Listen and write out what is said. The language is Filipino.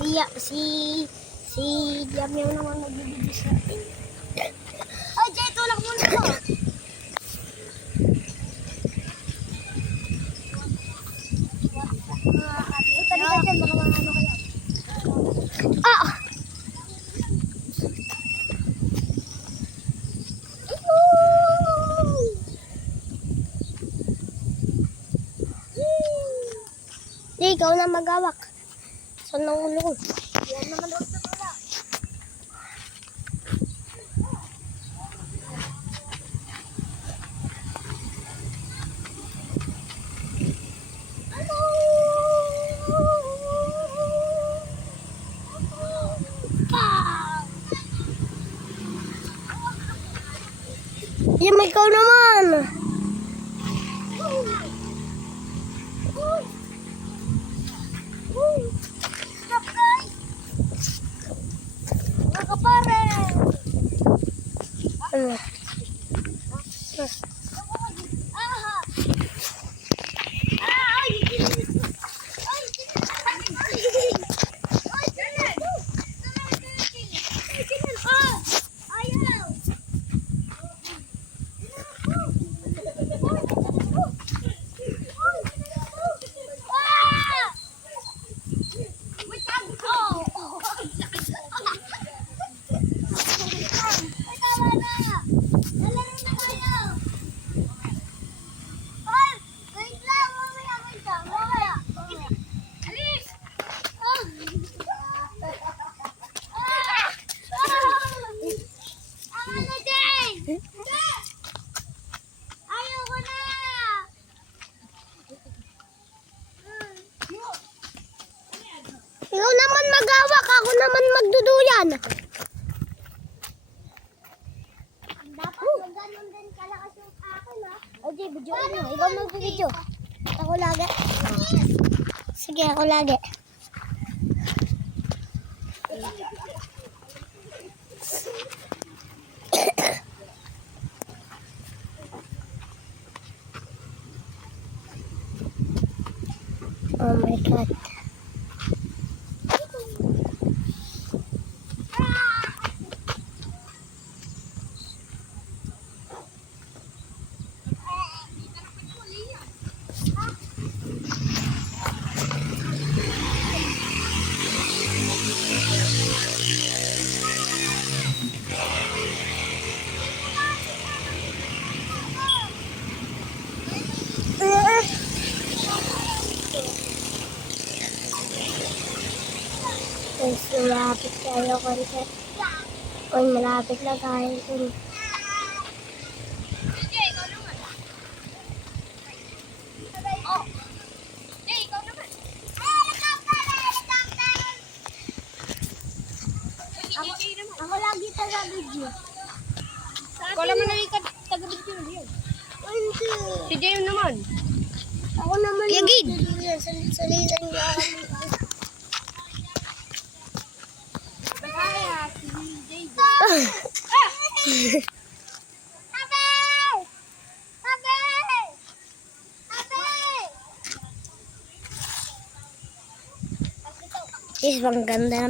Si Yamyaw naman magbibigay sa atin. Ay, Jay, tulak muna ko. Ah! Di, ikaw na magawak. Saan ang ulo ko? Yan naman huwag na pala. Yan, ikaw naman. Stop, guys. Mga kapare. Ano? Aha. Ay! Ay! Ayaw! Ikaw naman magawak, ako naman magduduyan. Dapat maganon din kalakas yung akin, ha? O, di, video mo. Ikaw mag-video. Ako lagi. Sige, ako lagi. Oh my God. Guys, malapit tayo konti. Uy, malapit na tayo dun. Ako lagi taga-video. Ikaw naman na yung taga-video na yan. Si Jayon naman. Ako naman Kaya gid. Salitan niya ako. Is, bang ganda